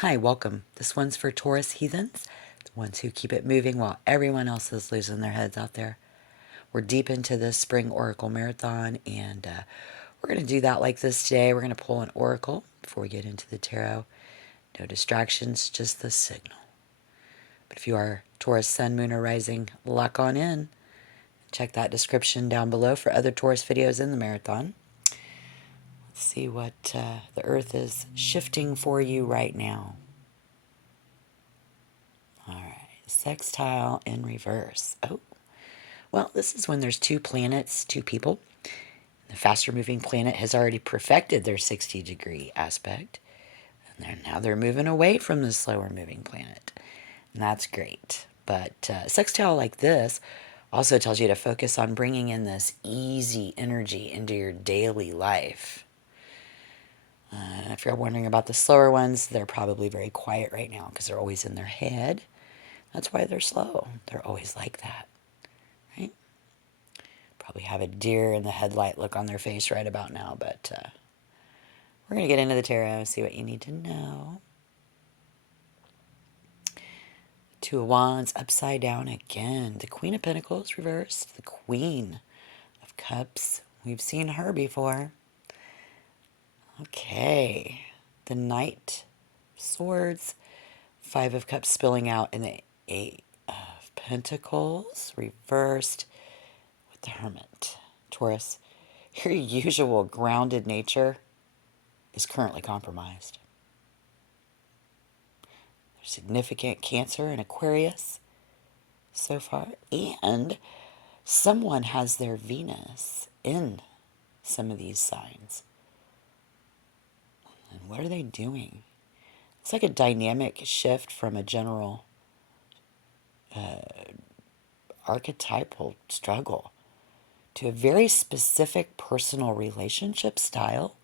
Hi, welcome. This one's for Taurus heathens, the ones who keep it moving while everyone else is losing their heads out there. We're deep into the spring oracle marathon, and we're going to do that like this today. We're going to pull an oracle before we get into the tarot. No distractions, just the signal. But if you are Taurus sun, moon, or rising, lock on in. Check that description down below for other Taurus videos in the marathon. Let's see what the earth is shifting for you right now. All right, sextile in reverse. Oh, well, this is when there's two planets, two people. The faster moving planet has already perfected their 60-degree aspect. And now they're moving away from the slower moving planet. And that's great. But sextile like this also tells you to focus on bringing in this easy energy into your daily life. If you're wondering about the slower ones, they're probably very quiet right now because they're always in their head. That's why they're slow. They're always like that, right? Probably have a deer in the headlight look on their face right about now, but we're going to get into the tarot, see what you need to know. Two of Wands upside down again. The Queen of Pentacles reversed. The Queen of Cups. We've seen her before. Okay. The Knight of Swords. Five of Cups spilling out in the Eight of Pentacles reversed with the Hermit. Taurus, your usual grounded nature is currently compromised. There's significant Cancer and Aquarius so far, and someone has their Venus in some of these signs. And what are they doing? It's like a dynamic shift from a general archetypal struggle to a very specific personal relationship style.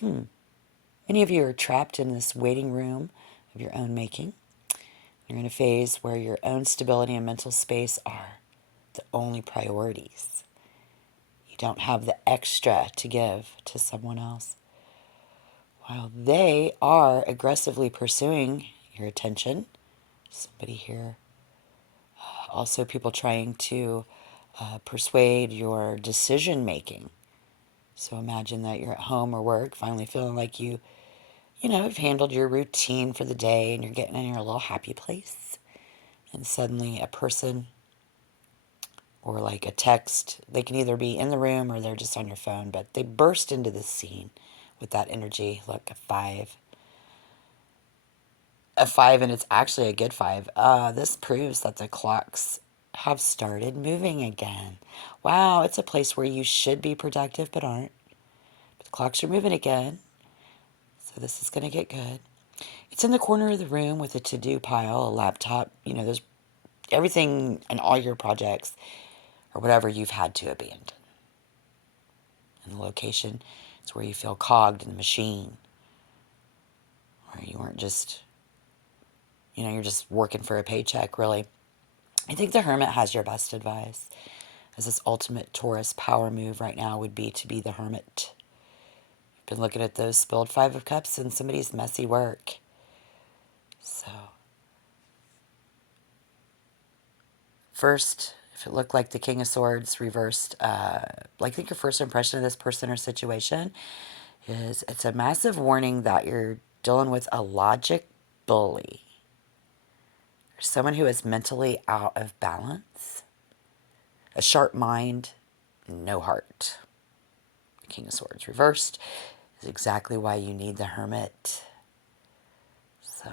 Many of you are trapped in this waiting room of your own making. You're in a phase where your own stability and mental space are the only priorities. You don't have the extra to give to someone else, while they are aggressively pursuing your attention. Somebody here. Also, people trying to persuade your decision making. So imagine that you're at home or work, finally feeling like you have handled your routine for the day and you're getting in your little happy place. And suddenly a person or like a text, they can either be in the room or they're just on your phone, but they burst into the scene with that energy. Look, a five. A five, and it's actually a good five. This proves that the clocks have started moving again. Wow, it's a place where you should be productive but aren't. But the clocks are moving again. So this is going to get good. It's in the corner of the room with a to-do pile, a laptop. There's everything and all your projects or whatever you've had to abandon. And the location is where you feel cogged in the machine. Or you weren't just, you're just working for a paycheck, really. I think the Hermit has your best advice. As this ultimate Taurus power move right now would be to be the Hermit. You've been looking at those spilled Five of Cups in somebody's messy work. So, first, if it looked like the King of Swords reversed, I think your first impression of this person or situation is it's a massive warning that you're dealing with a logic bully. Or someone who is mentally out of balance. A sharp mind, no heart. The King of Swords reversed is exactly why you need the Hermit. So,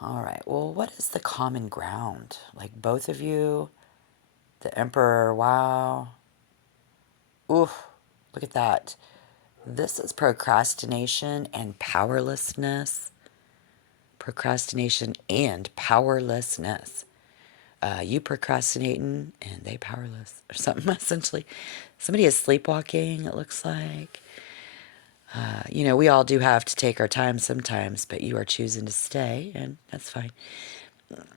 all right. Well, what is the common ground? Like both of you, the Emperor, wow. Ooh, look at that. This is procrastination and powerlessness. Procrastination and powerlessness. You procrastinating and they powerless or something, essentially. Somebody is sleepwalking, it looks like. We all do have to take our time sometimes, but you are choosing to stay, and that's fine.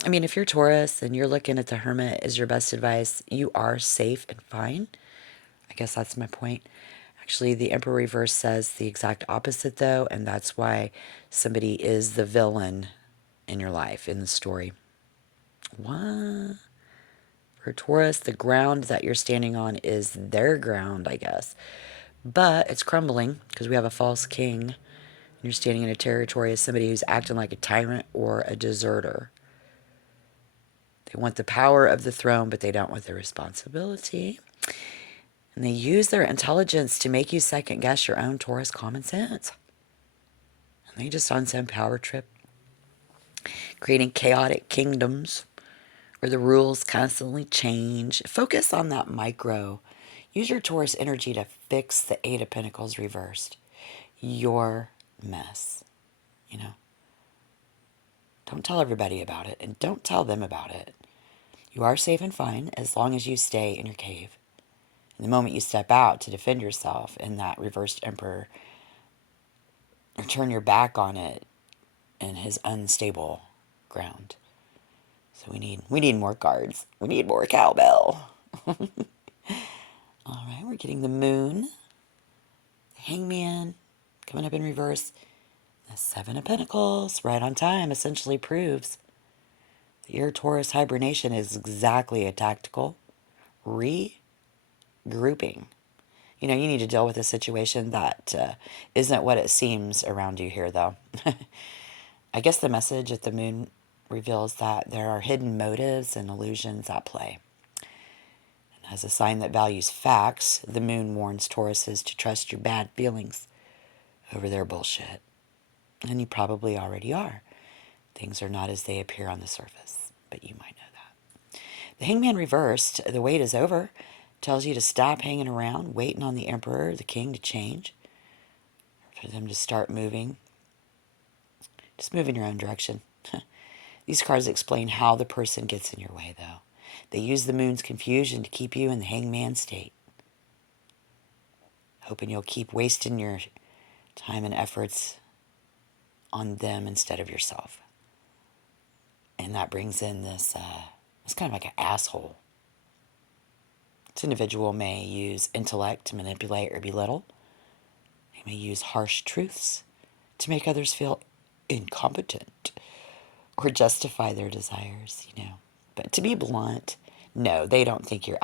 I mean, if you're Taurus and you're looking at the Hermit as your best advice, you are safe and fine. I guess that's my point. Actually, the Emperor reverse says the exact opposite, though, and that's why somebody is the villain in your life, in the story. What? For Taurus, the ground that you're standing on is their ground, I guess. But it's crumbling because we have a false king. You're standing in a territory as somebody who's acting like a tyrant or a deserter. They want the power of the throne, but they don't want the responsibility. And they use their intelligence to make you second guess your own Taurus common sense. And they just on some power trip, creating chaotic kingdoms where the rules constantly change. Focus on that micro. Use your Taurus energy to fix the Eight of Pentacles reversed. Your mess, you know. Don't tell everybody about it, and don't tell them about it. You are safe and fine as long as you stay in your cave. And the moment you step out to defend yourself in that reversed Emperor, or turn your back on it in his unstable ground. So we need more cards. We need more cowbell. All right, we're getting the Moon, the Hangman, coming up in reverse. The Seven of Pentacles, right on time, essentially proves that your Taurus hibernation is exactly a tactical regrouping. You know, you need to deal with a situation that isn't what it seems around you here, though. I guess the message at the Moon reveals that there are hidden motives and illusions at play. And as a sign that values facts, the Moon warns Tauruses to trust your bad feelings over their bullshit. And you probably already are. Things are not as they appear on the surface, but you might know that. The Hangman reversed, the wait is over, tells you to stop hanging around, waiting on the Emperor, the King to change, for them to start moving. Just move in your own direction. These cards explain how the person gets in your way, though. They use the Moon's confusion to keep you in the Hangman state, hoping you'll keep wasting your time and efforts on them instead of yourself. And that brings in this, it's kind of like an asshole. This individual may use intellect to manipulate or belittle. They may use harsh truths to make others feel incompetent or justify their desires, you know. But to be blunt, no, they don't think that you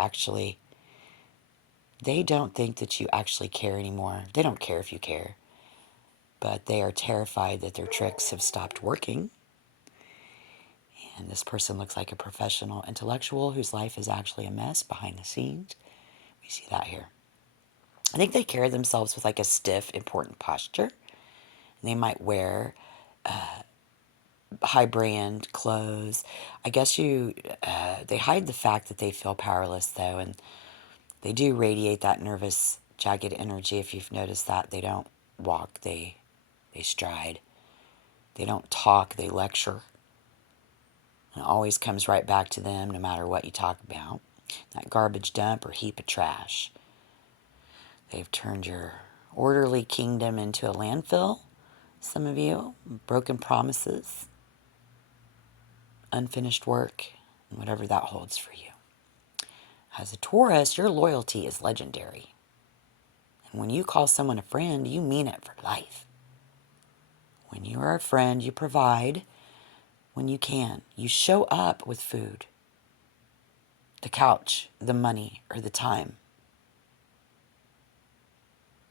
actually care anymore. They don't care if you care. But they are terrified that their tricks have stopped working. And this person looks like a professional intellectual whose life is actually a mess behind the scenes. We see that here. I think they carry themselves with like a stiff, important posture. And they might wear high brand clothes. I guess they hide the fact that they feel powerless, though, and they do radiate that nervous, jagged energy. If you've noticed that, they don't walk, they stride. They don't talk, they lecture. And it always comes right back to them, no matter what you talk about. That garbage dump or heap of trash. They've turned your orderly kingdom into a landfill. Some of you, broken promises, unfinished work, and whatever that holds for you. As a Taurus, your loyalty is legendary. And when you call someone a friend, you mean it for life. When you are a friend, you provide when you can. You show up with food, the couch, the money, or the time.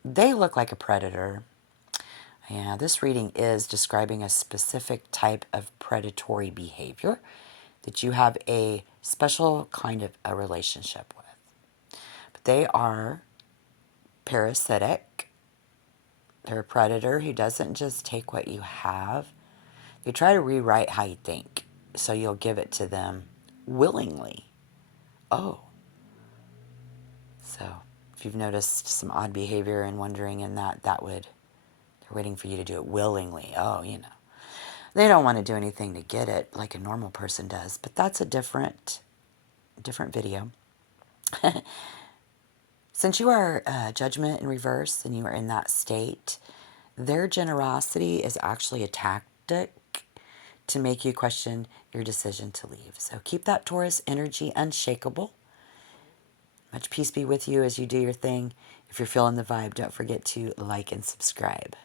They look like a predator. Yeah, this reading is describing a specific type of predatory behavior that you have a special kind of a relationship with. But they are parasitic. They're a predator who doesn't just take what you have. They try to rewrite how you think, so you'll give it to them willingly. Oh. So, if you've noticed some odd behavior and wondering in they're waiting for you to do it willingly. Oh, you know. They don't want to do anything to get it like a normal person does, but that's a different video. Since you are judgment in reverse and you are in that state, their generosity is actually a tactic to make you question your decision to leave. So keep that Taurus energy unshakable. Much peace be with you as you do your thing. If you're feeling the vibe, don't forget to like and subscribe.